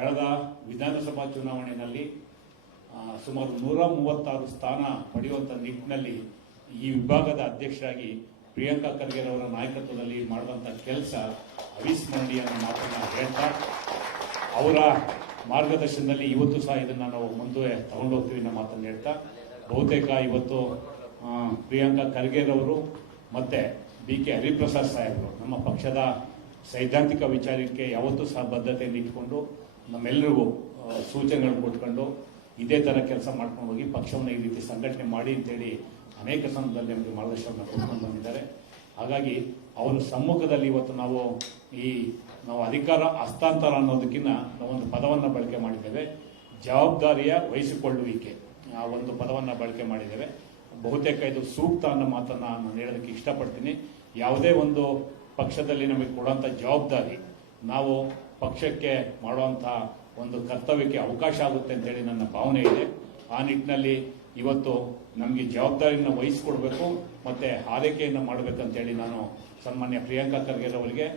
ಕಳೆದ ವಿಧಾನಸಭಾ ಚುನಾವಣೆಯಲ್ಲಿ ಸುಮಾರು 136 ಸ್ಥಾನ ಪಡೆಯುವಂಥ ನಿಟ್ಟಿನಲ್ಲಿ ಈ ವಿಭಾಗದ ಅಧ್ಯಕ್ಷರಾಗಿ ಪ್ರಿಯಾಂಕಾ ಖರ್ಗೆ ಅವರ ನಾಯಕತ್ವದಲ್ಲಿ ಮಾಡಿದಂಥ ಕೆಲಸ ಅವಿಸ್ಮರಣೀಯ ಮಾತನ್ನು ಹೇಳ್ತಾ ಅವರ ಮಾರ್ಗದರ್ಶನದಲ್ಲಿ ಇವತ್ತು ಸಹ ಇದನ್ನು ನಾವು ಮುಂದೆ ತಗೊಂಡೋಗ್ತೀವಿ ಅನ್ನೋ ಮಾತನ್ನು ಹೇಳ್ತಾ ಬಹುತೇಕ ಇವತ್ತು ಪ್ರಿಯಾಂಕಾ ಖರ್ಗೆ ಅವರು ಮತ್ತು BK ಹರಿಪ್ರಸಾದ್ ಸಾಹೇಬರು ನಮ್ಮ ಪಕ್ಷದ ಸೈದ್ಧಾಂತಿಕ ವಿಚಾರಕ್ಕೆ ಯಾವತ್ತೂ ಸಹ ಬದ್ಧತೆಯನ್ನು ಇಟ್ಕೊಂಡು ನಮ್ಮೆಲ್ಲರಿಗೂ ಸೂಚನೆಗಳು ಕೊಟ್ಕೊಂಡು ಇದೇ ಥರ ಕೆಲಸ ಮಾಡ್ಕೊಂಡು ಹೋಗಿ ಪಕ್ಷವನ್ನು ಈ ರೀತಿ ಸಂಘಟನೆ ಮಾಡಿ ಅಂತೇಳಿ ಅನೇಕ ಸಂದರ್ಭದಲ್ಲಿ ನಮಗೆ ಮಾರ್ಗದರ್ಶನವನ್ನು ಕೊಟ್ಕೊಂಡು ಬಂದಿದ್ದಾರೆ. ಹಾಗಾಗಿ ಅವರ ಸಮ್ಮುಖದಲ್ಲಿ ಇವತ್ತು ನಾವು ಅಧಿಕಾರ ಹಸ್ತಾಂತರ ಅನ್ನೋದಕ್ಕಿಂತ ನಾವೊಂದು ಪದವನ್ನು ಬಳಕೆ ಮಾಡಿದ್ದೇವೆ, ಜವಾಬ್ದಾರಿಯ ವಹಿಸಿಕೊಳ್ಳುವಿಕೆ, ಆ ಒಂದು ಪದವನ್ನು ಬಳಕೆ ಮಾಡಿದ್ದೇವೆ. ಬಹುತೇಕ ಇದು ಸೂಕ್ತ ಅನ್ನೋ ಮಾತನ್ನು ನಾನು ಹೇಳೋದಕ್ಕೆ ಇಷ್ಟಪಡ್ತೀನಿ. ಯಾವುದೇ ಒಂದು ಪಕ್ಷದಲ್ಲಿ ನಮಗೆ ಕೊಡುವಂಥ ಜವಾಬ್ದಾರಿ ನಾವು ಪಕ್ಷಕ್ಕೆ ಮಾಡುವಂಥ ಒಂದು ಕರ್ತವ್ಯಕ್ಕೆ ಅವಕಾಶ ಆಗುತ್ತೆ ಅಂತೇಳಿ ನನ್ನ ಭಾವನೆ ಇದೆ. ಆ ನಿಟ್ಟಿನಲ್ಲಿ ಇವತ್ತು ನಮಗೆ ಜವಾಬ್ದಾರಿಯನ್ನು ವಹಿಸಿಕೊಡ್ಬೇಕು ಮತ್ತು ಆರೈಕೆಯನ್ನು ಮಾಡಬೇಕಂತೇಳಿ ನಾನು ಸನ್ಮಾನ್ಯ ಪ್ರಿಯಾಂಕಾ ಖರ್ಗೆ ಅವರಿಗೆ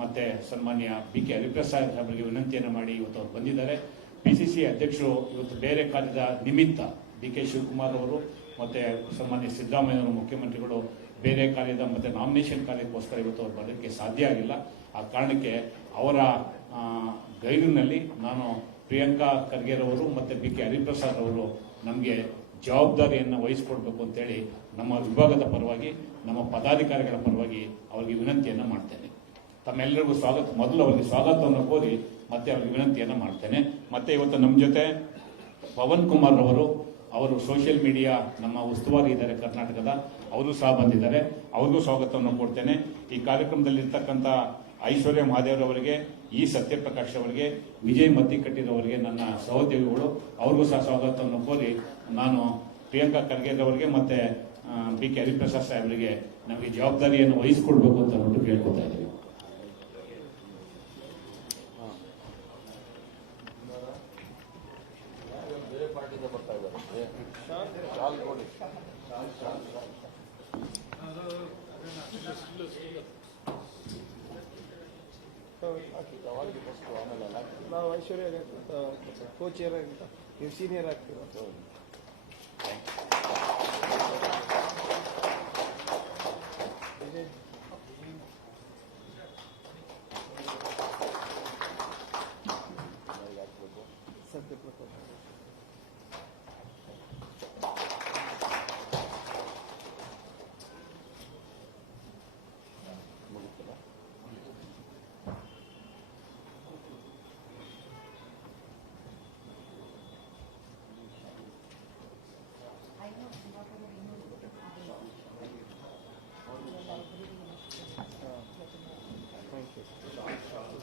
ಮತ್ತು ಸನ್ಮಾನ್ಯ BK ಹರಿಪ್ರಸಾದ್ ಅವರಿಗೆ ವಿನಂತಿಯನ್ನು ಮಾಡಿ ಇವತ್ತು ಅವ್ರು ಬಂದಿದ್ದಾರೆ. PCC ಅಧ್ಯಕ್ಷರು ಇವತ್ತು ಬೇರೆ ಕಾರ್ಯದ ನಿಮಿತ್ತ DK ಶಿವಕುಮಾರ್ ಅವರು ಮತ್ತು ಸನ್ಮಾನ್ಯ ಸಿದ್ದರಾಮಯ್ಯವರು ಮುಖ್ಯಮಂತ್ರಿಗಳು ಬೇರೆ ಕಾರ್ಯದ ಮತ್ತು ನಾಮಿನೇಷನ್ ಕಾರ್ಯಕ್ಕೋಸ್ಕರ ಇವತ್ತು ಅವ್ರು ಬರೋಕ್ಕೆ ಸಾಧ್ಯ ಆಗಿಲ್ಲ. ಆ ಕಾರಣಕ್ಕೆ ಅವರ ಗೈರಿನಲ್ಲಿ ನಾನು ಪ್ರಿಯಾಂಕಾ ಖರ್ಗೆ ಅವರು ಮತ್ತು BK ಹರಿಪ್ರಸಾದ್ ಅವರು ನಮಗೆ ಜವಾಬ್ದಾರಿಯನ್ನು ವಹಿಸಿಕೊಡ್ಬೇಕು ಅಂತೇಳಿ ನಮ್ಮ ವಿಭಾಗದ ಪರವಾಗಿ ನಮ್ಮ ಪದಾಧಿಕಾರಿಗಳ ಪರವಾಗಿ ಅವರಿಗೆ ವಿನಂತಿಯನ್ನು ಮಾಡ್ತೇನೆ. ತಮ್ಮೆಲ್ಲರಿಗೂ ಮೊದಲು ಅವರಿಗೆ ಸ್ವಾಗತವನ್ನು ಕೋರಿ ಮತ್ತೆ ಅವರಿಗೆ ವಿನಂತಿಯನ್ನು ಮಾಡ್ತೇನೆ. ಮತ್ತೆ ಇವತ್ತು ನಮ್ಮ ಜೊತೆ ಪವನ್ ಕುಮಾರ್ ಅವರು ಸೋಷಿಯಲ್ ಮೀಡಿಯಾ ನಮ್ಮ ಉಸ್ತುವಾರಿ ಇದ್ದಾರೆ ಕರ್ನಾಟಕದ, ಅವರು ಸಹ ಬಂದಿದ್ದಾರೆ. ಅವ್ರಿಗೂ ಸ್ವಾಗತವನ್ನು ಕೊಡ್ತೇನೆ. ಈ ಕಾರ್ಯಕ್ರಮದಲ್ಲಿರ್ತಕ್ಕಂಥ ಐಶ್ವರ್ಯ ಮಹಾದೇವರವರಿಗೆ, ಸತ್ಯಪ್ರಕಾಶ್ ಅವರಿಗೆ, ವಿಜಯ್ ಮತ್ತಿಕಟ್ಟಿರವರಿಗೆ, ನನ್ನ ಸಹೋದ್ಯೋಗಿಗಳು, ಅವ್ರಿಗೂ ಸಹ ಸ್ವಾಗತವನ್ನು ಕೋರಿ ನಾನು ಪ್ರಿಯಾಂಕಾ ಖರ್ಗೆ ಅವರಿಗೆ ಮತ್ತು BK ಹರಿಪ್ರಸಾದ್ ಸಾಹೇಬರಿಗೆ ನಮಗೆ ಜವಾಬ್ದಾರಿಯನ್ನು ವಹಿಸಿಕೊಡ್ಬೇಕು ಅಂತ ನೋಟ್ಟು ಕೇಳ್ಕೊತಾ ಇದ್ದೀವಿ. ನಾವು ಐಶ್ವರ್ಯ ಕೋಚರ್ ನೀವು ಸೀನಿಯರ್ ಆಗ್ತೀರ. ಸತ್ಯಪ್ರಕಾಶ್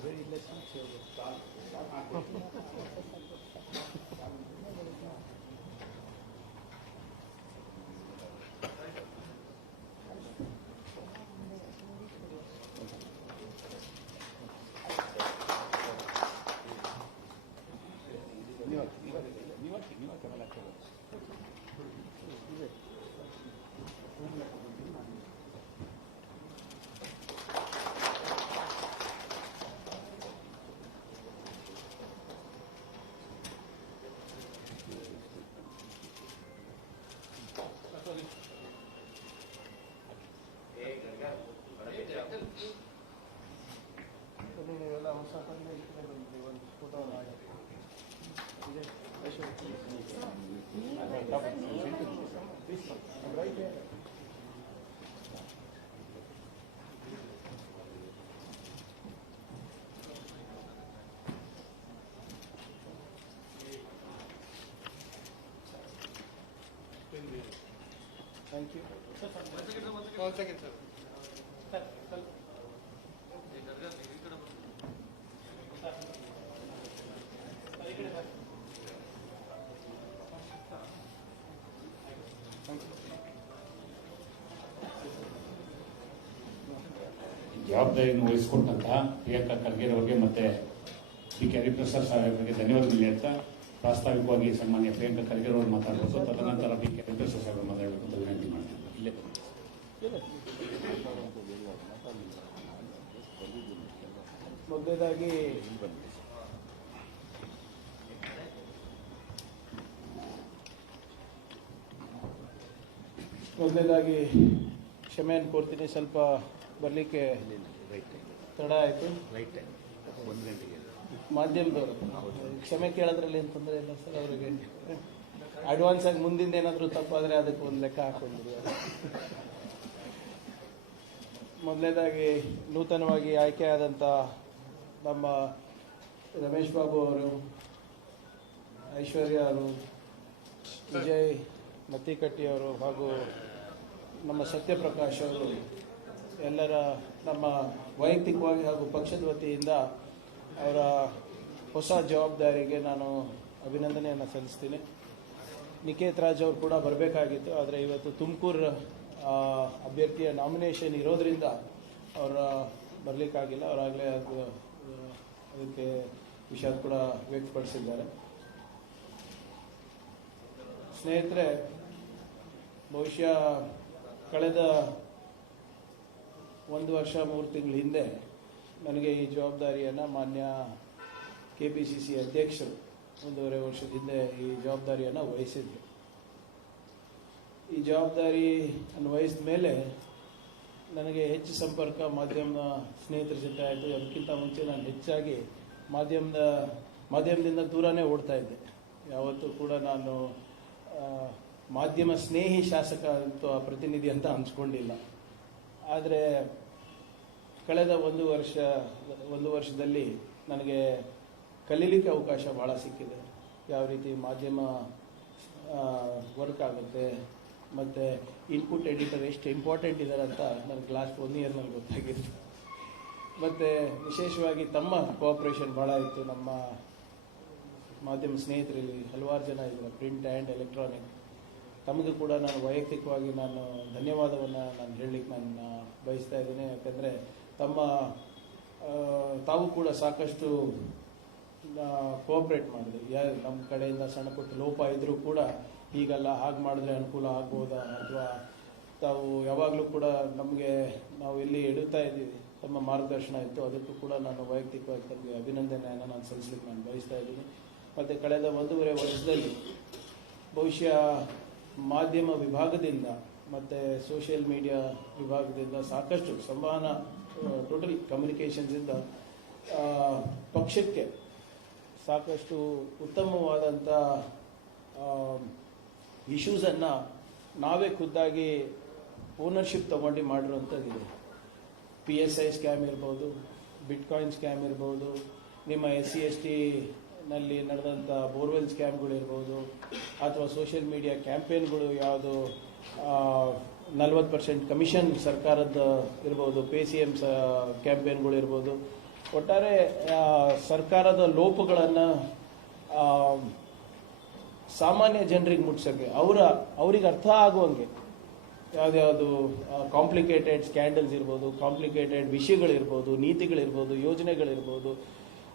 very less ನೀವೆಲ್ಲ ಹೊಸ ತಂದೆ ಈ ಕಡೆ ಬಂದ್ರಿ, ಒಂದು photo right. Thank you. One second, sir. ಜವಾಬ್ದಾರಿಯನ್ನು ವಹಿಸಿಕೊಂಡಂತಹ ಪ್ರಿಯಾಂಕಾ ಖರ್ಗೆ ಅವರಿಗೆ ಮತ್ತು BK ಹರಿಪ್ರಸಾದ್ ಸಾಹೇಬರಿಗೆ ಧನ್ಯವಾದಗಳು ಹೇಳ್ತಾ ಪ್ರಾಸ್ತಾವಿಕವಾಗಿ ಸನ್ಮಾನ್ಯ ಪ್ರಿಯಾಂಕಾ ಖರ್ಗೆ ಅವರು ಮಾತಾಡಬೇಕು. ತದನಂತರ BK ಹರಿಪ್ರಸಾದ್ ಸಾಹೇಬರು ಮಾತಾಡಬೇಕು ಅಂತ ವಿನಂತಿ ಮಾಡ್ತೀನಿ. ಇಲ್ಲೇ ಮೊದಲನೇದಾಗಿ ಮೊದಲನೇದಾಗಿ ಕ್ಷಮೆಯನ್ನು ಕೋರ್ತೀನಿ, ಸ್ವಲ್ಪ ಬರಲಿಕ್ಕೆ ತಡ ಆಯಿತು. ಮಾಧ್ಯಮದವರು ಕ್ಷಮೆ ಕೇಳೋದ್ರಲ್ಲಿ ಏನು ತೊಂದರೆ ಇಲ್ಲ ಸರ್. ಅವರಿಗೆ ಅಡ್ವಾನ್ಸ್ ಆಗಿ ಮುಂದಿಂದ ಏನಾದರೂ ತಪ್ಪಾದರೆ ಅದಕ್ಕೆ ಒಂದು ಲೆಕ್ಕ ಹಾಕೊಂಡಿರಿ. ಮೊದಲನೇದಾಗಿ ನೂತನವಾಗಿ ಆಯ್ಕೆಯಾದಂಥ ನಮ್ಮ ರಮೇಶ್ ಬಾಬು ಅವರು, ಐಶ್ವರ್ಯ ಅವರು, ವಿಜಯ್ ಮತ್ತಿಕಟ್ಟಿ ಅವರು ಹಾಗೂ ನಮ್ಮ ಸತ್ಯಪ್ರಕಾಶ್ ಅವರು ಎಲ್ಲರ ನಮ್ಮ ವೈಯಕ್ತಿಕವಾಗಿ ಹಾಗೂ ಪಕ್ಷದ ವತಿಯಿಂದ ಅವರ ಹೊಸ ಜವಾಬ್ದಾರಿಗೆ ನಾನು ಅಭಿನಂದನೆಯನ್ನು ಸಲ್ಲಿಸ್ತೀನಿ. ನಿಕೇತ್ ರಾಜ್ ಅವರು ಕೂಡ ಬರಬೇಕಾಗಿತ್ತು, ಆದರೆ ಇವತ್ತು ತುಮಕೂರು ಅಭ್ಯರ್ಥಿಯ ನಾಮಿನೇಷನ್ ಇರೋದ್ರಿಂದ ಅವರ ಬರಲಿಕ್ಕಾಗಿಲ್ಲ. ಅವರಾಗಲೇ ಅದಕ್ಕೆ ವಿಷಾದ ಕೂಡ ವ್ಯಕ್ತಪಡಿಸಿದ್ದಾರೆ. ಸ್ನೇಹಿತರೆ, ಬಹುಶಃ ಕಳೆದ 1 ವರ್ಷ 3 ತಿಂಗಳ ಹಿಂದೆ ನನಗೆ ಈ ಜವಾಬ್ದಾರಿಯನ್ನು ಮಾನ್ಯ KPCC ಅಧ್ಯಕ್ಷರು 1.5 ವರ್ಷದ ಹಿಂದೆ ಈ ಜವಾಬ್ದಾರಿಯನ್ನು ವಹಿಸಿದ್ರು. ಈ ಜವಾಬ್ದಾರಿಯನ್ನು ವಹಿಸಿದ ಮೇಲೆ ನನಗೆ ಹೆಚ್ಚು ಸಂಪರ್ಕ ಮಾಧ್ಯಮ ಸ್ನೇಹಿತರ ಜೊತೆ ಆಯಿತು. ಅದಕ್ಕಿಂತ ಮುಂಚೆ ನಾನು ಹೆಚ್ಚಾಗಿ ಮಾಧ್ಯಮದಿಂದ ದೂರನೇ ಓಡ್ತಾ ಇದ್ದೆ. ಯಾವತ್ತೂ ಕೂಡ ನಾನು ಮಾಧ್ಯಮ ಸ್ನೇಹಿ ಶಾಸಕ ಅಥವಾ ಪ್ರತಿನಿಧಿ ಅಂತ ಅನ್ಸ್ಕೊಂಡಿಲ್ಲ. ಆದರೆ ಕಳೆದ 1 ವರ್ಷದಲ್ಲಿ ನನಗೆ ಕಲೀಲಿಕ್ಕೆ ಅವಕಾಶ ಭಾಳ ಸಿಕ್ಕಿದೆ. ಯಾವ ರೀತಿ ಮಾಧ್ಯಮ ವರ್ಕ್ ಆಗುತ್ತೆ ಮತ್ತು ಇನ್ಪುಟ್ ಎಡಿಟರ್ ಎಷ್ಟು ಇಂಪಾರ್ಟೆಂಟ್ ಇದ್ದಾರೆ ಅಂತ ನನಗೆ ಲಾಸ್ಟ್ 1 ಇಯರ್ನಲ್ಲಿ ಗೊತ್ತಾಗಿತ್ತು. ಮತ್ತು ವಿಶೇಷವಾಗಿ ತಮ್ಮ ಕೋಆಪ್ರೇಷನ್ ಭಾಳ ಇತ್ತು. ನಮ್ಮ ಮಾಧ್ಯಮ ಸ್ನೇಹಿತರಲ್ಲಿ ಹಲವಾರು ಜನ ಇದ್ದಾರೆ, ಪ್ರಿಂಟ್ ಆ್ಯಂಡ್ ಎಲೆಕ್ಟ್ರಾನಿಕ್. ತಮಗೂ ಕೂಡ ನಾನು ವೈಯಕ್ತಿಕವಾಗಿ ಧನ್ಯವಾದವನ್ನು ಹೇಳಲಿಕ್ಕೆ ಬಯಸ್ತಾ ಇದ್ದೀನಿ. ಯಾಕಂದರೆ ತಾವು ಕೂಡ ಸಾಕಷ್ಟು ಕೋಆಪ್ರೇಟ್ ಮಾಡಿದೆ. ನಮ್ಮ ಕಡೆಯಿಂದ ಸಣ್ಣ ಪುಟ್ಟ ಲೋಪ ಇದ್ದರೂ ಕೂಡ ಹೀಗಲ್ಲ, ಹಾಗೆ ಮಾಡಿದ್ರೆ ಅನುಕೂಲ ಆಗ್ಬೋದಾ, ಅಥವಾ ತಾವು ಯಾವಾಗಲೂ ಕೂಡ ನಾವು ಎಲ್ಲಿ ಎಡುತ್ತಾ ಇದ್ದೀವಿ ತಮ್ಮ ಮಾರ್ಗದರ್ಶನ ಇತ್ತು. ಅದಕ್ಕೂ ಕೂಡ ನಾನು ವೈಯಕ್ತಿಕವಾಗಿ ತಮಗೆ ಅಭಿನಂದನೆಯನ್ನು ನಾನು ಸಲ್ಲಿಸಲಿಕ್ಕೆ ನಾನು ಬಯಸ್ತಾ ಇದ್ದೀನಿ. ಮತ್ತು ಕಳೆದ 1.5 ವರ್ಷದಲ್ಲಿ ಬಹುಶಃ ಮಾಧ್ಯಮ ವಿಭಾಗದಿಂದ ಮತ್ತು ಸೋಷಿಯಲ್ ಮೀಡಿಯಾ ವಿಭಾಗದಿಂದ ಸಾಕಷ್ಟು ಸಂವಹನ, ಟೋಟಲ್ ಕಮ್ಯುನಿಕೇಷನ್ಸಿಂದ ಪಕ್ಷಕ್ಕೆ ಸಾಕಷ್ಟು ಉತ್ತಮವಾದಂಥ ಇಶ್ಯೂಸನ್ನು ನಾವೇ ಖುದ್ದಾಗಿ ಓನರ್ಶಿಪ್ ತಗೊಂಡು ಮಾಡಿರುವಂಥದ್ದಿದೆ. PSI ಸ್ಕ್ಯಾಮ್ ಇರ್ಬೋದು, ಬಿಟ್ಕಾಯಿನ್ ಸ್ಕ್ಯಾಮ್ ಇರ್ಬೋದು, ನಿಮ್ಮ SC/ST ನಲ್ಲಿ ನಡೆದಂಥ ಬೋರ್ವೆಲ್ ಸ್ಕ್ಯಾಮ್ಗಳಿರ್ಬೋದು, ಅಥವಾ ಸೋಷಿಯಲ್ ಮೀಡಿಯಾ ಕ್ಯಾಂಪೇನ್ಗಳು ಯಾವುದು 40% ಕಮಿಷನ್ ಸರ್ಕಾರದ ಇರ್ಬೋದು, PCM ಕ್ಯಾಂಪೇನ್ಗಳು ಇರ್ಬೋದು. ಒಟ್ಟಾರೆ ಸರ್ಕಾರದ ಲೋಪಗಳನ್ನು ಸಾಮಾನ್ಯ ಜನರಿಗೆ ಮುಟ್ಸೋಕ್ಕೆ, ಅವ್ರಿಗೆ ಅರ್ಥ ಆಗುವಂಗೆ ಯಾವುದ್ಯಾವುದು ಕಾಂಪ್ಲಿಕೇಟೆಡ್ ಸ್ಕ್ಯಾಂಡಲ್ಸ್ ಇರ್ಬೋದು, ಕಾಂಪ್ಲಿಕೇಟೆಡ್ ವಿಷಯಗಳಿರ್ಬೋದು, ನೀತಿಗಳಿರ್ಬೋದು, ಯೋಜನೆಗಳಿರ್ಬೋದು,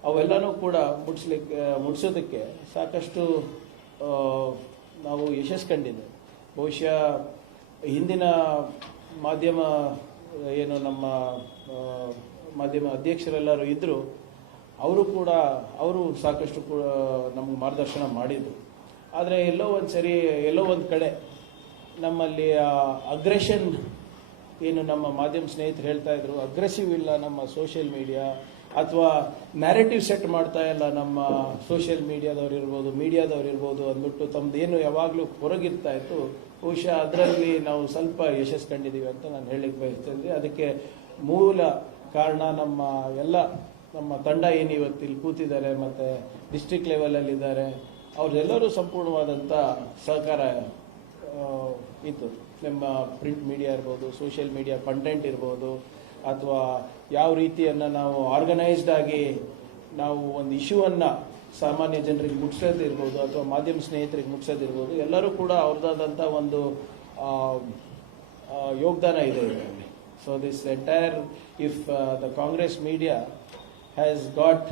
ಅವೆಲ್ಲನೂ ಕೂಡ ಮುಟ್ಸೋದಕ್ಕೆ ಸಾಕಷ್ಟು ನಾವು ಯಶಸ್ಸು ಕಂಡಿದೆ. ಬಹುಶಃ ಹಿಂದಿನ ಮಾಧ್ಯಮ ನಮ್ಮ ಮಾಧ್ಯಮ ಅಧ್ಯಕ್ಷರೆಲ್ಲರೂ ಇದ್ದರು, ಅವರು ಸಾಕಷ್ಟು ಕೂಡ ನಮಗೆ ಮಾರ್ಗದರ್ಶನ ಮಾಡಿದರು. ಆದರೆ ಎಲ್ಲೋ ಒಂದು ಕಡೆ ನಮ್ಮಲ್ಲಿ ಅಗ್ರೆಷನ್ ನಮ್ಮ ಮಾಧ್ಯಮ ಸ್ನೇಹಿತರು ಹೇಳ್ತಾ ಇದ್ರು, ಅಗ್ರೆಸಿವ್ ಇಲ್ಲ ನಮ್ಮ ಸೋಷಿಯಲ್ ಮೀಡಿಯಾ, ಅಥವಾ ನ್ಯಾರೇಟಿವ್ ಸೆಟ್ ಮಾಡ್ತಾ ಇಲ್ಲ ನಮ್ಮ ಸೋಷಿಯಲ್ ಮೀಡಿಯಾದವ್ರು ಇರ್ಬೋದು ಅಂದ್ಬಿಟ್ಟು ತಮ್ಮದೇನು ಯಾವಾಗಲೂ ಹೊರಗಿರ್ತಾ ಇತ್ತು. ಬಹುಶಃ ಅದರಲ್ಲಿ ನಾವು ಸ್ವಲ್ಪ ಯಶಸ್ಸು ಕಂಡಿದ್ದೀವಿ ಅಂತ ನಾನು ಹೇಳಲಿಕ್ಕೆ ಬಯಸ್ತಿದ್ದೆ. ಅದಕ್ಕೆ ಮೂಲ ಕಾರಣ ನಮ್ಮ ತಂಡ ಏನು ಇವತ್ತು ಇಲ್ಲಿ ಕೂತಿದ್ದಾರೆ ಮತ್ತು ಡಿಸ್ಟ್ರಿಕ್ಟ್ ಲೆವೆಲಲ್ಲಿದ್ದಾರೆ, ಅವರೆಲ್ಲರೂ ಸಂಪೂರ್ಣವಾದಂಥ ಸಹಕಾರ ಇತ್ತು. ನಮ್ಮ ಪ್ರಿಂಟ್ ಮೀಡಿಯಾ ಇರ್ಬೋದು, ಸೋಷಿಯಲ್ ಮೀಡಿಯಾ ಕಂಟೆಂಟ್ ಇರ್ಬೋದು, ಅಥವಾ ಯಾವ ರೀತಿಯನ್ನು ನಾವು ಆರ್ಗನೈಸ್ಡ್ ಆಗಿ ನಾವು ಒಂದು ಇಶ್ಯೂವನ್ನು ಸಾಮಾನ್ಯ ಜನರಿಗೆ ಮುಟ್ಸೋದಿರ್ಬೋದು, ಅಥವಾ ಮಾಧ್ಯಮ ಸ್ನೇಹಿತರಿಗೆ ಮುಟ್ಸೋದಿರ್ಬೋದು, ಎಲ್ಲರೂ ಕೂಡ ಅವ್ರದ್ದಾದಂಥ ಒಂದು ಯೋಗದಾನ ಇದೆ ಇದರಲ್ಲಿ. So this entire if the Congress media has got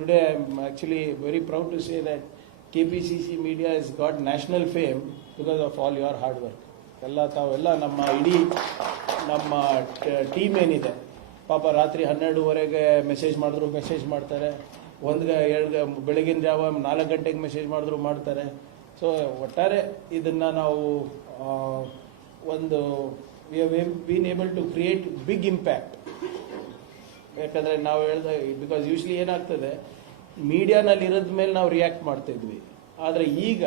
today, I am actually very proud to say that KPCC media has got national fame because of all your hard work. ತಾವೆಲ್ಲ ನಮ್ಮ ಇಡೀ ಟೀಮ್ ಏನಿದೆ, ಪಾಪ ರಾತ್ರಿ 12:30ಗೆ ಮೆಸೇಜ್ ಮಾಡ್ತಾರೆ, 1-2 ಬೆಳಗಿನ ಜಾವ 4 ಗಂಟೆಗೆ ಮೆಸೇಜ್ ಮಾಡ್ತಾರೆ. ಸೊ ಒಟ್ಟಾರೆ ಇದನ್ನು ನಾವು ಒಂದು we have been able to create big impact. ಯಾಕಂದರೆ ನಾವು ಹೇಳ್ದ ಬಿಕಾಸ್ ಯೂಶ್ವಲಿ ಏನಾಗ್ತದೆ, ಮೀಡಿಯಾನಲ್ಲಿ ಇರೋದ ಮೇಲೆ ನಾವು ರಿಯಾಕ್ಟ್ ಮಾಡ್ತಾ ಇದ್ವಿ. ಆದರೆ ಈಗ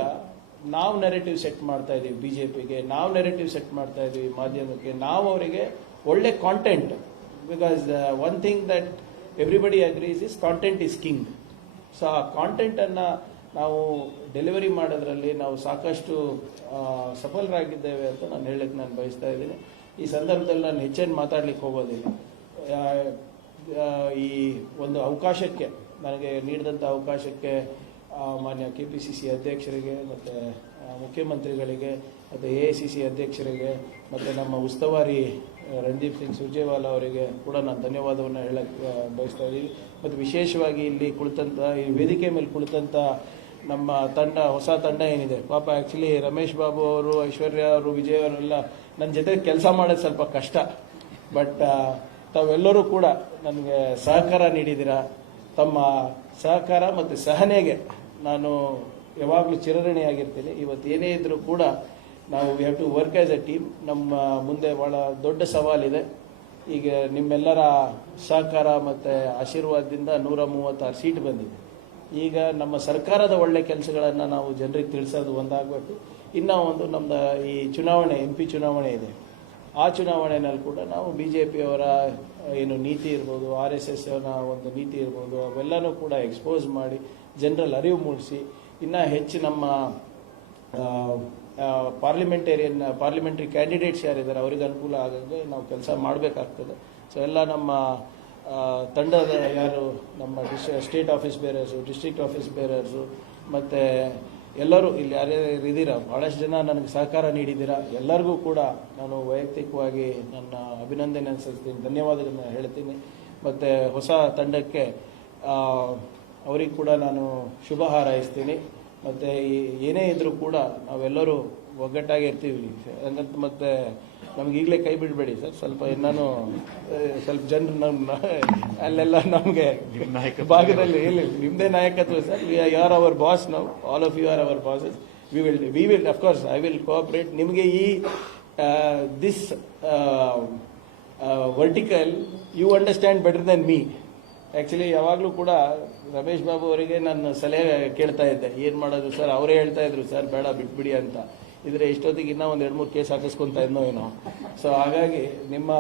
ನಾವು ನೆರೆಟಿವ್ ಸೆಟ್ ಮಾಡ್ತಾ ಇದ್ದೀವಿ, BJPಗೆ ನಾವು ನೆರೆಟಿವ್ ಸೆಟ್ ಮಾಡ್ತಾ ಇದ್ದೀವಿ, ಮಾಧ್ಯಮಕ್ಕೆ ನಾವು ಅವರಿಗೆ ಒಳ್ಳೆ content. Because one thing that everybody agrees is content is king. So ಆ ಕಾಂಟೆಂಟನ್ನು ನಾವು ಡೆಲಿವರಿ ಮಾಡೋದ್ರಲ್ಲಿ ನಾವು ಸಾಕಷ್ಟು ಸಫಲರಾಗಿದ್ದೇವೆ ಅಂತ ನಾನು ಹೇಳಕ್ಕೆ ನಾನು ಬಯಸ್ತಾ ಇದ್ದೀನಿ. ಈ ಸಂದರ್ಭದಲ್ಲಿ ನಾನು ಹೆಚ್ಚೇನು ಮಾತಾಡ್ಲಿಕ್ಕೆ ಹೋಗೋದಿಲ್ಲ. ಈ ಒಂದು ಅವಕಾಶಕ್ಕೆ, ನನಗೆ ನೀಡಿದಂಥ ಅವಕಾಶಕ್ಕೆ ಮಾನ್ಯ KPCC ಅಧ್ಯಕ್ಷರಿಗೆ ಮತ್ತು ಮುಖ್ಯಮಂತ್ರಿಗಳಿಗೆ ಮತ್ತು AICC ಅಧ್ಯಕ್ಷರಿಗೆ ಮತ್ತು ನಮ್ಮ ಉಸ್ತುವಾರಿ ರಣದೀಪ್ ಸಿಂಗ್ ಸುರ್ಜೇವಾಲಾ ಅವರಿಗೆ ಕೂಡ ನಾನು ಧನ್ಯವಾದವನ್ನು ಹೇಳಕ್ಕೆ ಬಯಸ್ತಾ ಇದ್ದೀವಿ. ಮತ್ತು ವಿಶೇಷವಾಗಿ ಇಲ್ಲಿ ಕುಳಿತಂಥ, ಈ ವೇದಿಕೆ ಮೇಲೆ ಕುಳಿತಂಥ ನಮ್ಮ ತಂಡ, ಹೊಸ ತಂಡ ಏನಿದೆ, ಪಾಪ ಆ್ಯಕ್ಚುಲಿ ರಮೇಶ್ ಬಾಬು ಅವರು, ಐಶ್ವರ್ಯ ಅವರು, ವಿಜಯ್ ಅವರೆಲ್ಲ ನನ್ನ ಜೊತೆ ಕೆಲಸ ಮಾಡೋದು ಸ್ವಲ್ಪ ಕಷ್ಟ. ಬಟ್ ತಾವೆಲ್ಲರೂ ಕೂಡ ನನಗೆ ಸಹಕಾರ ನೀಡಿದ್ದೀರಾ. ತಮ್ಮ ಸಹಕಾರ ಮತ್ತು ಸಹನೆಗೆ ನಾನು ಯಾವಾಗಲೂ ಚಿರಋಣಿಯಾಗಿರ್ತೀನಿ. ಇವತ್ತು ಏನೇ ಇದ್ದರೂ ಕೂಡ ನಾವು we have to work as a team. ನಮ್ಮ ಮುಂದೆ ಭಾಳ ದೊಡ್ಡ ಸವಾಲಿದೆ. ಈಗ ನಿಮ್ಮೆಲ್ಲರ ಸಹಕಾರ ಮತ್ತು ಆಶೀರ್ವಾದದಿಂದ 136 ಸೀಟ್ ಬಂದಿದೆ. ಈಗ ನಮ್ಮ ಸರ್ಕಾರದ ಒಳ್ಳೆ ಕೆಲಸಗಳನ್ನು ನಾವು ಜನರಿಗೆ ತಿಳಿಸೋದು ಒಂದಾಗಬೇಕು. ಇನ್ನೂ ಒಂದು ನಮ್ಮದು ಈ ಚುನಾವಣೆ, MP ಚುನಾವಣೆ ಇದೆ. ಆ ಚುನಾವಣೆಯಲ್ಲಿ ಕೂಡ ನಾವು BJPಯವರ ಏನು ನೀತಿ ಇರ್ಬೋದು, RSS ಒಂದು ನೀತಿ ಇರ್ಬೋದು, ಅವೆಲ್ಲನೂ ಕೂಡ ಎಕ್ಸ್ಪೋಸ್ ಮಾಡಿ ಜನರಲ್ಲಿ ಅರಿವು ಮೂಡಿಸಿ ಇನ್ನೂ ಹೆಚ್ಚು ನಮ್ಮ ಪಾರ್ಲಿಮೆಂಟ್ರಿ ಕ್ಯಾಂಡಿಡೇಟ್ಸ್ ಯಾರಿದ್ದಾರೆ ಅವರಿಗೆ ಅನುಕೂಲ ಆಗಂಗೆ ನಾವು ಕೆಲಸ ಮಾಡಬೇಕಾಗ್ತದೆ. ಸೊ ಎಲ್ಲ ನಮ್ಮ ತಂಡದ ಯಾರು ನಮ್ಮ state office bearers, district office bearers ಮತ್ತು ಎಲ್ಲರೂ ಇಲ್ಲಿ ಯಾರ್ಯಾರು ಇದ್ದೀರಾ, ಭಾಳಷ್ಟು ಜನ ನನಗೆ ಸಹಕಾರ ನೀಡಿದ್ದೀರಾ. ಎಲ್ಲರಿಗೂ ಕೂಡ ನಾನು ವೈಯಕ್ತಿಕವಾಗಿ ನನ್ನ ಅಭಿನಂದನೆ ಸಲ್ಲಿಸ್ತೀನಿ, ಧನ್ಯವಾದಗಳನ್ನು ಹೇಳ್ತೀನಿ. ಮತ್ತು ಹೊಸ ತಂಡಕ್ಕೆ ಅವರಿಗೆ ಕೂಡ ನಾನು ಶುಭ ಹಾರೈಸ್ತೀನಿ. ಮತ್ತು ಏನೇ ಇದ್ದರೂ ಕೂಡ ನಾವೆಲ್ಲರೂ ಒಗ್ಗಟ್ಟಾಗಿರ್ತೀವಿ ಹಂಗಂತ. ಮತ್ತು ನಮ್ಗೆ ಈಗಲೇ ಕೈ ಬಿಡಬೇಡಿ ಸರ್, ಸ್ವಲ್ಪ ನಾನು ಸ್ವಲ್ಪ ಜನರು ನಮ್ಮ ಅಲ್ಲೆಲ್ಲ ನಮಗೆ ಭಾಗದಲ್ಲಿ ಇಲ್ಲ, ನಿಮ್ಮದೇ ನಾಯಕತ್ವ sir. You are our boss. ನಾವು all of you are our bosses. We will of course I will cooperate. ನಿಮಗೆ ಈ this vertical you understand better than me. Actually ಯಾವಾಗಲೂ ಕೂಡ ರಮೇಶ್ ಬಾಬು ಅವರಿಗೆ ನಾನು ಸಲಹೆ ಕೇಳ್ತಾ ಇದ್ದೆ, ಏನು ಮಾಡೋದು ಸರ್. ಅವರೇ ಹೇಳ್ತಾ ಇದ್ರು, ಸರ್ ಬೇಡ ಬಿಟ್ಬಿಡಿ ಅಂತ. ಇದ್ರೆ ಇಷ್ಟೊತ್ತಿಗೆ ಇನ್ನೂ ಒಂದು 2-3 ಕೇಸ್ ಹಾಕಿಸ್ಕೊತಾ ಇದ್ನೋ ಏನೋ. ಸೊ ಹಾಗಾಗಿ ನಿಮ್ಮ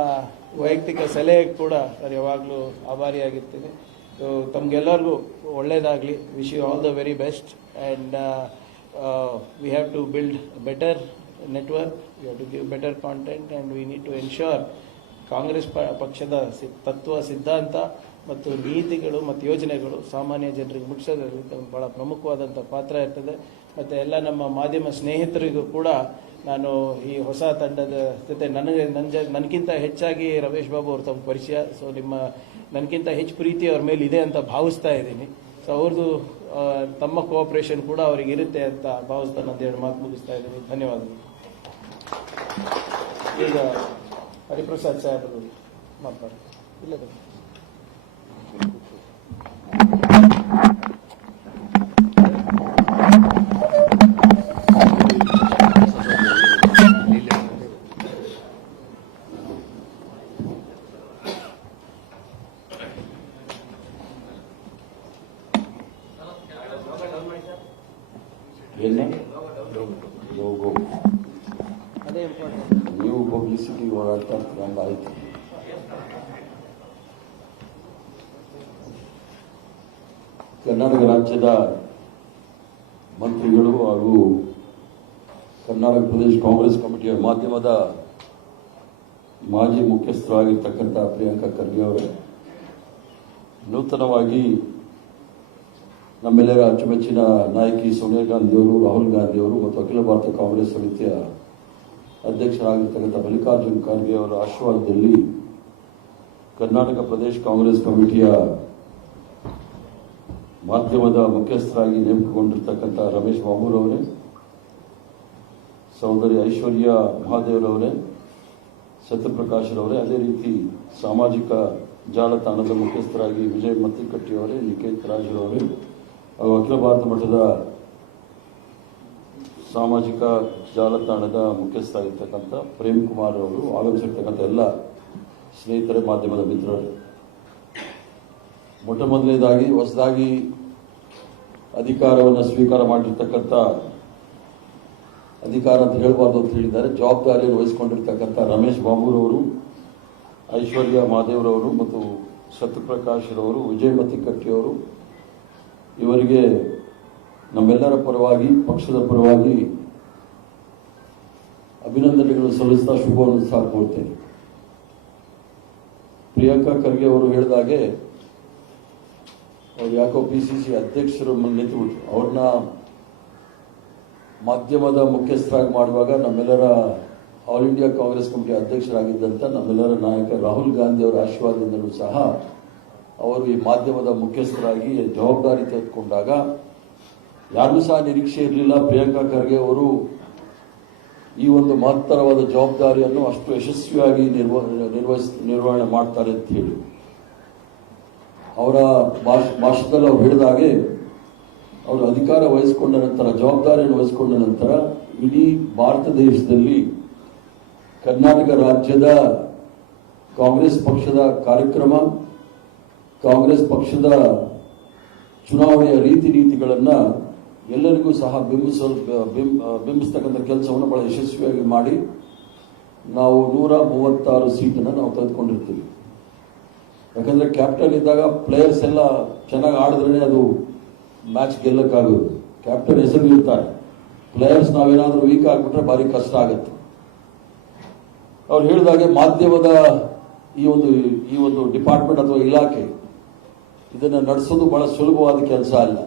ವೈಯಕ್ತಿಕ ಸಲಹೆ ಕೂಡ ನಾನು ಯಾವಾಗಲೂ ಆಭಾರಿಯಾಗಿರ್ತೀನಿ. ಸೊ ತಮಗೆಲ್ಲರಿಗೂ ಒಳ್ಳೆಯದಾಗಲಿ. Wish you all the very best. And we have to build better network, we have to give better content and we need to ensure Congress ಪಕ್ಷದ ತತ್ವ, ಸಿದ್ಧಾಂತ ಮತ್ತು ನೀತಿಗಳು ಮತ್ತು ಯೋಜನೆಗಳು ಸಾಮಾನ್ಯ ಜನರಿಗೆ ಮುಟ್ಟಿಸೋದ್ರಲ್ಲಿ ಭಾಳ ಪ್ರಮುಖವಾದಂಥ ಪಾತ್ರ ಇರ್ತದೆ. ಮತ್ತು ಎಲ್ಲ ನಮ್ಮ ಮಾಧ್ಯಮ ಸ್ನೇಹಿತರಿಗೂ ಕೂಡ ನಾನು ಈ ಹೊಸ ತಂಡದ ಜೊತೆ ನನಗಿಂತ ಹೆಚ್ಚಾಗಿ ರಮೇಶ್ ಬಾಬು ಅವ್ರ ತಮ್ಮ ಪರಿಚಯ. ಸೊ ನನಗಿಂತ ಹೆಚ್ಚು ಪ್ರೀತಿ ಅವ್ರ ಮೇಲೆ ಇದೆ ಅಂತ ಭಾವಿಸ್ತಾ ಇದ್ದೀನಿ. ಸೊ ಅವ್ರದ್ದು ತಮ್ಮ ಕೋಆಪ್ರೇಷನ್ ಕೂಡ ಅವ್ರಿಗೆ ಇರುತ್ತೆ ಅಂತ ಭಾವಿಸ್ತಾ ನಂದೇಳಿ ಮಾತು ಮುಗಿಸ್ತಾ ಇದ್ದೀನಿ. ಧನ್ಯವಾದಗಳು. ಈಗ ಹರಿಪ್ರಸಾದ್ ಸಾಹೇಬರು ಮಾತಾಡ್ತಾರೆ. ಇಲ್ಲ ಅದೇ ಇಂಪಾರ್ಟೆಂಟ್. ನೀವು ಪಬ್ಲಿಸಿಟಿ ಹೋರಾಟ ಆಯಿತು. ಕರ್ನಾಟಕ ರಾಜ್ಯದ ಮಂತ್ರಿಗಳು ಹಾಗೂ ಕರ್ನಾಟಕ ಪ್ರದೇಶ ಕಾಂಗ್ರೆಸ್ ಕಮಿಟಿಯ ಮಾಧ್ಯಮದ ಮಾಜಿ ಮುಖ್ಯಸ್ಥರಾಗಿರ್ತಕ್ಕಂಥ ಪ್ರಿಯಾಂಕಾ ಖರ್ಗೆ ಅವರೇ, ನೂತನವಾಗಿ ನಮ್ಮೆಲ್ಲರ ಅಚ್ಚುಮೆಚ್ಚಿನ ನಾಯಕಿ ಸೋನಿಯಾ ಗಾಂಧಿಯವರು, ರಾಹುಲ್ ಗಾಂಧಿಯವರು ಮತ್ತು ಅಖಿಲ ಭಾರತ ಕಾಂಗ್ರೆಸ್ ಸಮಿತಿಯ ಅಧ್ಯಕ್ಷರಾಗಿರ್ತಕ್ಕಂಥ ಮಲ್ಲಿಕಾರ್ಜುನ್ ಖರ್ಗೆ ಅವರ ಆಶೀರ್ವಾದದಲ್ಲಿ ಕರ್ನಾಟಕ ಪ್ರದೇಶ ಕಾಂಗ್ರೆಸ್ ಕಮಿಟಿಯ ಮಾಧ್ಯಮದ ಮುಖ್ಯಸ್ಥರಾಗಿ ನೇಮಕಗೊಂಡಿರ್ತಕ್ಕಂಥ ರಮೇಶ್ ಬಾಬುರವರೇ, ಸಹೋದರಿ ಐಶ್ವರ್ಯ ಮಹಾದೇವರವರೇ, ಸತ್ಯಪ್ರಕಾಶ್ರವರೇ, ಅದೇ ರೀತಿ ಸಾಮಾಜಿಕ ಜಾಲತಾಣದ ಮುಖ್ಯಸ್ಥರಾಗಿ ವಿಜಯ್ ಮತ್ತಿಕಟ್ಟಿಯವರೇ, ನಿಕೇತ್ ರಾಜ್ರವರೇ ಹಾಗೂ ಅಖಿಲ ಭಾರತ ಮಟ್ಟದ ಸಾಮಾಜಿಕ ಜಾಲತಾಣದ ಮುಖ್ಯಸ್ಥರಾಗಿರ್ತಕ್ಕಂಥ ಪ್ರೇಮ್ ಕುಮಾರ್ ಅವರು, ಆಗಮಿಸಿರ್ತಕ್ಕಂಥ ಎಲ್ಲ ಸ್ನೇಹಿತರೆ, ಮಾಧ್ಯಮದ ಮಿತ್ರರು, ಮೊಟ್ಟ ಮೊದಲನೇದಾಗಿ ಹೊಸದಾಗಿ ಅಧಿಕಾರವನ್ನು ಸ್ವೀಕಾರ ಮಾಡಿರ್ತಕ್ಕಂಥ, ಅಧಿಕಾರ ಅಂತ ಹೇಳಬಾರ್ದು ಅಂತ ಹೇಳಿದ್ದಾರೆ, ಜವಾಬ್ದಾರಿಯನ್ನು ವಹಿಸಿಕೊಂಡಿರ್ತಕ್ಕಂಥ ರಮೇಶ್ ಬಾಬುರವರು, ಐಶ್ವರ್ಯ ಮಹಾದೇವ್ರವರು ಮತ್ತು ಸತ್ಯಪ್ರಕಾಶ್ ರವರು, ವಿಜಯ್ ಮತ್ತಿಕಟ್ಟಿಯವರು, ಇವರಿಗೆ ನಮ್ಮೆಲ್ಲರ ಪರವಾಗಿ, ಪಕ್ಷದ ಪರವಾಗಿ ಅಭಿನಂದನೆಗಳು ಸಲ್ಲಿಸ್ತಾ ಶುಭವನ್ನು ಕೋರ್ತೇನೆ. ಪ್ರಿಯಾಂಕಾ ಖರ್ಗೆ ಅವರು ಹೇಳಿದಾಗೆ ಅವ್ರು ಯಾಕೋ PCC ಅಧ್ಯಕ್ಷರು ನಿಂತುಬಿಟ್ರು. ಅವ್ರನ್ನ ಮಾಧ್ಯಮದ ಮುಖ್ಯಸ್ಥರಾಗಿ ಮಾಡುವಾಗ ನಮ್ಮೆಲ್ಲರ ಆಲ್ ಇಂಡಿಯಾ ಕಾಂಗ್ರೆಸ್ ಕಮಿಟಿ ಅಧ್ಯಕ್ಷರಾಗಿದ್ದಂಥ ನಮ್ಮೆಲ್ಲರ ನಾಯಕ ರಾಹುಲ್ ಗಾಂಧಿ ಅವರ ಆಶೀರ್ವಾದದಿಂದಲೂ ಸಹ ಅವರು ಈ ಮಾಧ್ಯಮದ ಮುಖ್ಯಸ್ಥರಾಗಿ ಜವಾಬ್ದಾರಿ ತೆಗೆದುಕೊಂಡಾಗ ಯಾರಿಗೂ ಸಹ ನಿರೀಕ್ಷೆ ಇರಲಿಲ್ಲ ಪ್ರಿಯಾಂಕಾ ಖರ್ಗೆ ಅವರು ಈ ಒಂದು ಮಹತ್ತರವಾದ ಜವಾಬ್ದಾರಿಯನ್ನು ಅಷ್ಟು ಯಶಸ್ವಿಯಾಗಿ ನಿರ್ವಹಣೆ ಮಾಡ್ತಾರೆ ಅಂತ ಹೇಳಿ. ಅವರ ಭಾಷಣದಲ್ಲಿ ಅವ್ರು ಹೇಳಿದಾಗೆ ಅವರು ಅಧಿಕಾರ ವಹಿಸಿಕೊಂಡ ನಂತರ, ಜವಾಬ್ದಾರಿಯನ್ನು ವಹಿಸಿಕೊಂಡ ನಂತರ ಇಡೀ ಭಾರತ ದೇಶದಲ್ಲಿ ಕರ್ನಾಟಕ ರಾಜ್ಯದ ಕಾಂಗ್ರೆಸ್ ಪಕ್ಷದ ಕಾರ್ಯಕ್ರಮ, ಕಾಂಗ್ರೆಸ್ ಪಕ್ಷದ ಚುನಾವಣೆಯ ರೀತಿ ನೀತಿಗಳನ್ನು ಎಲ್ಲರಿಗೂ ಸಹ ಬಿಂಬಿಸ್ತಕ್ಕಂಥ ಕೆಲಸವನ್ನು ಬಹಳ ಯಶಸ್ವಿಯಾಗಿ ಮಾಡಿ ನಾವು 136 ಸೀಟನ್ನು ನಾವು ತೆಗೆದುಕೊಂಡಿರ್ತೀವಿ. ಯಾಕಂದ್ರೆ ಕ್ಯಾಪ್ಟನ್ ಇದ್ದಾಗ ಪ್ಲೇಯರ್ಸ್ ಎಲ್ಲ ಚೆನ್ನಾಗಿ ಆಡಿದ್ರೆ ಅದು ಮ್ಯಾಚ್ ಗೆಲ್ಲಕ್ಕಾಗೋದು. ಕ್ಯಾಪ್ಟನ್ ಹೆಸರು ಇರ್ತಾರೆ, ಪ್ಲೇಯರ್ಸ್ ನಾವೇನಾದ್ರೂ ವೀಕ್ ಆಗಿಬಿಟ್ರೆ ಭಾರಿ ಕಷ್ಟ ಆಗುತ್ತೆ. ಅವ್ರು ಹೇಳಿದಾಗೆ ಮಾಧ್ಯಮದ ಈ ಒಂದು ಡಿಪಾರ್ಟ್ಮೆಂಟ್ ಅಥವಾ ಇಲಾಖೆ ಇದನ್ನು ನಡೆಸೋದು ಬಹಳ ಸುಲಭವಾದ ಕೆಲಸ ಅಲ್ಲ.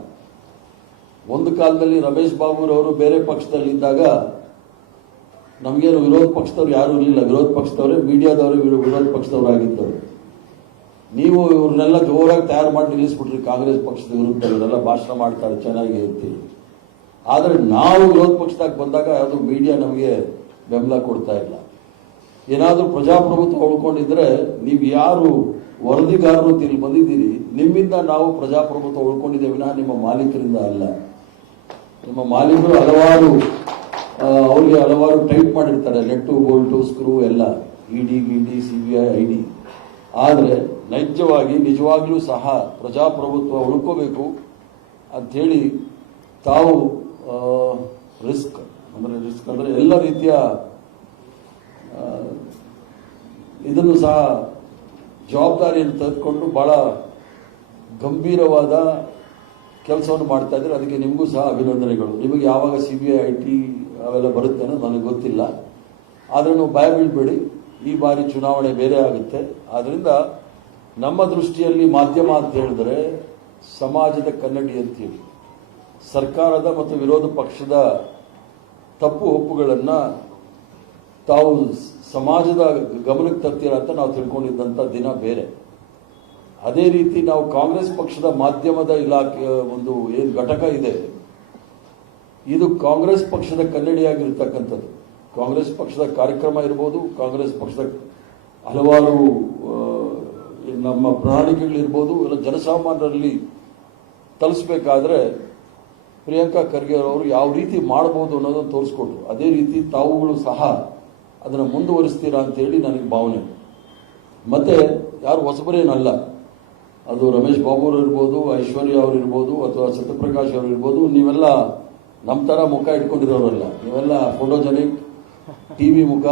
ಒಂದು ಕಾಲದಲ್ಲಿ ರಮೇಶ್ ಬಾಬುರವರು ಬೇರೆ ಪಕ್ಷದಲ್ಲಿ ಇದ್ದಾಗ ನಮಗೇನು ವಿರೋಧ ಪಕ್ಷದವ್ರು ಯಾರು ಇರಲಿಲ್ಲ. ವಿರೋಧ ಪಕ್ಷದವರೇ, ಮೀಡಿಯಾದವರೇ ವಿರೋಧ ಪಕ್ಷದವರಾಗಿದ್ದವರು. ನೀವು ಇವ್ರನ್ನೆಲ್ಲ ಜೋರಾಗಿ ತಯಾರು ಮಾಡಿ ನಿಲ್ಲಿಸ್ಬಿಟ್ರಿ ಕಾಂಗ್ರೆಸ್ ಪಕ್ಷದ ವಿರುದ್ಧ, ಇವರೆಲ್ಲ ಭಾಷಣ ಮಾಡ್ತಾರೆ ಚೆನ್ನಾಗಿ ಅಂತೀವಿ. ಆದರೆ ನಾವು ವಿರೋಧ ಪಕ್ಷದಾಗ ಬಂದಾಗ ಯಾವುದು ಮೀಡಿಯಾ ನಮಗೆ ಬೆಂಬಲ ಕೊಡ್ತಾ ಇಲ್ಲ. ಏನಾದರೂ ಪ್ರಜಾಪ್ರಭುತ್ವ ಉಳ್ಕೊಂಡಿದ್ರೆ ನೀವು ಯಾರು ವರದಿಗಾರರು ಅಂತ ಇಲ್ಲಿ ಬಂದಿದ್ದೀರಿ, ನಿಮ್ಮಿಂದ ನಾವು ಪ್ರಜಾಪ್ರಭುತ್ವ ಉಳ್ಕೊಂಡಿದ್ದೇವೆ, ನಿಮ್ಮ ಮಾಲೀಕರಿಂದ ಅಲ್ಲ. ನಿಮ್ಮ ಮಾಲೀಕರು ಅವ್ರಿಗೆ ಹಲವಾರು ಟೈಪ್ ಮಾಡಿರ್ತಾರೆ, ನೆಟ್ಟು ಬೋಲ್ಟು ಸ್ಕ್ರೂ ಎಲ್ಲ, ED, CBI, ID. ಆದರೆ ನಿಜವಾಗ್ಲೂ ಸಹ ಪ್ರಜಾಪ್ರಭುತ್ವ ಉಳ್ಕೋಬೇಕು ಅಂಥೇಳಿ ತಾವು ರಿಸ್ಕ್ ಅಂದರೆ ಎಲ್ಲ ರೀತಿಯ ಇದನ್ನು ಸಹ ಜವಾಬ್ದಾರಿಯನ್ನು ತೆಗೆದುಕೊಂಡು ಬಹಳ ಗಂಭೀರವಾದ ಕೆಲಸವನ್ನು ಮಾಡ್ತಾ ಇದ್ದಾರೆ. ಅದಕ್ಕೆ ನಿಮಗೂ ಸಹ ಅಭಿನಂದನೆಗಳು. ನಿಮಗೆ ಯಾವಾಗ CBI, IT ಅವೆಲ್ಲ ಬರುತ್ತೆ ಅನ್ನೋದು ನನಗೆ ಗೊತ್ತಿಲ್ಲ. ಆದರೆ ನೀವು ಭಯ ಬೀಳ್ಬೇಡಿ, ಈ ಬಾರಿ ಚುನಾವಣೆ ಬೇರೆ ಆಗುತ್ತೆ. ಆದ್ದರಿಂದ ನಮ್ಮ ದೃಷ್ಟಿಯಲ್ಲಿ ಮಾಧ್ಯಮ ಅಂತ ಹೇಳಿದ್ರೆ ಸಮಾಜದ ಕನ್ನಡಿ ಅಂತೇಳಿ, ಸರ್ಕಾರದ ಮತ್ತು ವಿರೋಧ ಪಕ್ಷದ ತಪ್ಪು ಒಪ್ಪುಗಳನ್ನು ತಾವು ಸಮಾಜದ ಗಮನಕ್ಕೆ ತರ್ತೀರ ಅಂತ ನಾವು ತಿಳ್ಕೊಂಡಿದ್ದಂಥ ದಿನ ಬೇರೆ. ಅದೇ ರೀತಿ ನಾವು ಕಾಂಗ್ರೆಸ್ ಪಕ್ಷದ ಮಾಧ್ಯಮದ ಇಲಾಖೆ ಒಂದು ಏನು ಘಟಕ ಇದೆ, ಇದು ಕಾಂಗ್ರೆಸ್ ಪಕ್ಷದ ಕನ್ನಡಿಯಾಗಿರ್ತಕ್ಕಂಥದ್ದು. ಕಾಂಗ್ರೆಸ್ ಪಕ್ಷದ ಕಾರ್ಯಕ್ರಮ ಇರ್ಬೋದು, ಕಾಂಗ್ರೆಸ್ ಪಕ್ಷದ ಹಲವಾರು ನಮ್ಮ ಪ್ರಣಾಳಿಕೆಗಳಿರ್ಬೋದು, ಎಲ್ಲ ಜನಸಾಮಾನ್ಯರಲ್ಲಿ ತಲುಪಿಸಬೇಕಾದ್ರೆ ಪ್ರಿಯಾಂಕಾ ಖರ್ಗೆ ಅವರು ಯಾವ ರೀತಿ ಮಾಡಬಹುದು ಅನ್ನೋದನ್ನು ತೋರಿಸ್ಕೊಟ್ರು. ಅದೇ ರೀತಿ ತಾವುಗಳು ಸಹ ಅದನ್ನು ಮುಂದುವರಿಸ್ತೀರಾ ಅಂತೇಳಿ ನನಗೆ ಭಾವನೆ. ಮತ್ತೆ ಯಾರು ಹೊಸಬರೇನಲ್ಲ, ಅದು ರಮೇಶ್ ಬಾಬು ಅವರು ಇರ್ಬೋದು, ಐಶ್ವರ್ಯ ಅವರು ಇರ್ಬೋದು, ಅಥವಾ ಸತ್ಯಪ್ರಕಾಶ್ ಅವರು ಇರ್ಬೋದು, ನೀವೆಲ್ಲ ನಮ್ಮ ಥರ ಮುಖ ಇಟ್ಕೊಂಡಿರೋರಲ್ಲ. ನೀವೆಲ್ಲ ಫೋಟೋಜೆನಿಕ್, TV ಮುಖ,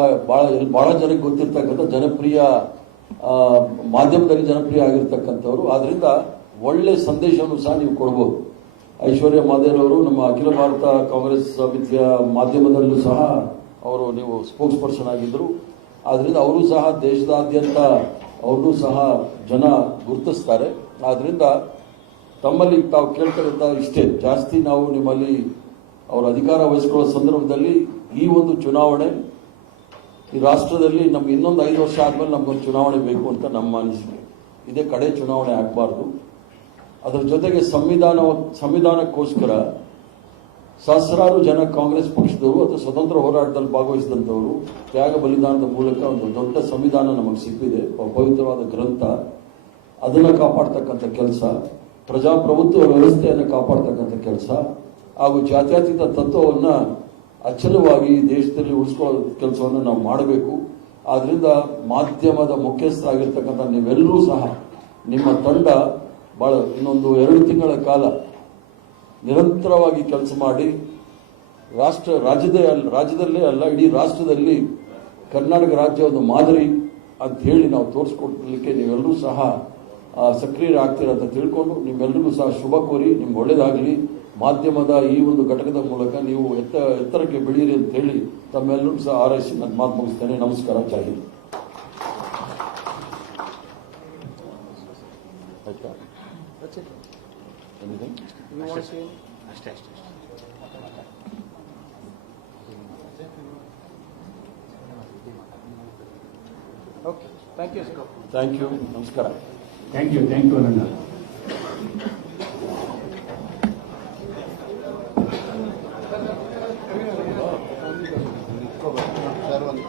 ಭಾಳ ಜನಕ್ಕೆ ಗೊತ್ತಿರ್ತಕ್ಕಂಥ ಜನಪ್ರಿಯ, ಮಾಧ್ಯಮದಲ್ಲಿ ಜನಪ್ರಿಯ ಆಗಿರ್ತಕ್ಕಂಥವ್ರು. ಆದ್ದರಿಂದ ಒಳ್ಳೆ ಸಂದೇಶವನ್ನು ಸಹ ನೀವು ಕೊಡ್ಬೋದು. ಐಶ್ವರ್ಯ ಮಹಾದೇವ್ರವರು ನಮ್ಮ ಅಖಿಲ ಭಾರತ ಕಾಂಗ್ರೆಸ್ ಸಮಿತಿಯ ಮಾಧ್ಯಮದಲ್ಲೂ ಸಹ ನೀವು ಸ್ಪೋಕ್ಸ್ ಪರ್ಸನ್ ಆಗಿದ್ದರು. ಆದ್ದರಿಂದ ಅವರು ಸಹ ದೇಶದಾದ್ಯಂತ ಅವ್ರನ್ನೂ ಸಹ ಜನ ಗುರುತಿಸ್ತಾರೆ. ಆದ್ದರಿಂದ ತಮ್ಮಲ್ಲಿ ತಾವು ಕೇಳ್ತಕ್ಕಂಥ ಇಷ್ಟೇ, ಜಾಸ್ತಿ ನಾವು ನಿಮ್ಮಲ್ಲಿ ಅವರ ಅಧಿಕಾರ ವಹಿಸಿಕೊಳ್ಳೋ ಸಂದರ್ಭದಲ್ಲಿ ಈ ಒಂದು ಚುನಾವಣೆ ಈ ರಾಷ್ಟ್ರದಲ್ಲಿ ನಮ್ಗೆ ಇನ್ನೊಂದು 5 ವರ್ಷ ಆದಮೇಲೆ ನಮಗೊಂದು ಚುನಾವಣೆ ಬೇಕು ಅಂತ ನಮ್ಮ ಅನಿಸಿಕೆ. ಇದೇ ಕಡೆ ಚುನಾವಣೆ ಆಗಬಾರ್ದು. ಅದರ ಜೊತೆಗೆ ಸಂವಿಧಾನಕ್ಕೋಸ್ಕರ ಸಹಸ್ರಾರು ಜನ ಕಾಂಗ್ರೆಸ್ ಪಕ್ಷದವರು ಅಥವಾ ಸ್ವತಂತ್ರ ಹೋರಾಟದಲ್ಲಿ ಭಾಗವಹಿಸಿದಂಥವರು ತ್ಯಾಗ ಬಲಿದಾನದ ಮೂಲಕ ಒಂದು ದೊಡ್ಡ ಸಂವಿಧಾನ ನಮಗೆ ಸಿಕ್ಕಿದೆ, ಪವಿತ್ರವಾದ ಗ್ರಂಥ. ಅದನ್ನು ಕಾಪಾಡ್ತಕ್ಕಂಥ ಕೆಲಸ, ಪ್ರಜಾಪ್ರಭುತ್ವ ವ್ಯವಸ್ಥೆಯನ್ನು ಕಾಪಾಡ್ತಕ್ಕಂಥ ಕೆಲಸ ಹಾಗೂ ಜಾತ್ಯತೀತ ತತ್ವವನ್ನು ಅಚಲವಾಗಿ ಈ ದೇಶದಲ್ಲಿ ಉಳಿಸ್ಕೊಳ್ಳೋ ಕೆಲಸವನ್ನು ನಾವು ಮಾಡಬೇಕು. ಆದ್ರಿಂದ ಮಾಧ್ಯಮದ ಮುಖ್ಯಸ್ಥರಾಗಿರ್ತಕ್ಕಂಥ ನೀವೆಲ್ಲರೂ ಸಹ ನಿಮ್ಮ ತಂಡ ಬಹಳ ಇನ್ನೊಂದು 2 ತಿಂಗಳ ಕಾಲ ನಿರಂತರವಾಗಿ ಕೆಲಸ ಮಾಡಿ ರಾಜ್ಯದಲ್ಲೇ ಅಲ್ಲ ಇಡೀ ರಾಷ್ಟ್ರದಲ್ಲಿ ಕರ್ನಾಟಕ ರಾಜ್ಯ ಒಂದು ಮಾದರಿ ಅಂತ ಹೇಳಿ ನಾವು ತೋರಿಸ್ಕೊಡ್ಲಿಕ್ಕೆ ನೀವೆಲ್ಲರೂ ಸಹ ಸಕ್ರಿಯರಾಗ್ತೀರ ಅಂತ ತಿಳ್ಕೊಂಡು ನಿಮ್ಮೆಲ್ಲರಿಗೂ ಸಹ ಶುಭ ಕೋರಿ ನಿಮ್ಗೆ ಒಳ್ಳೇದಾಗಲಿ. ಮಾಧ್ಯಮದ ಈ ಒಂದು ಘಟಕದ ಮೂಲಕ ನೀವು ಎತ್ತರಕ್ಕೆ ಬೆಳೀರಿ ಅಂತ ಹೇಳಿ ತಮ್ಮೆಲ್ಲರೂ ಸಹ ಹಾರೈಸಿ ನನ್ನ ಮಾತು ಮುಗಿಸ್ತೇನೆ. ನಮಸ್ಕಾರ. ಜೈ ಹಿಂದ್. ಆಯ್ತಾ? Anything? ಅಷ್ಟೇ. Okay, thank you sir. Thank you. ನಮಸ್ಕಾರ. Thank you Ananta. ಸರ್ ಒಂದು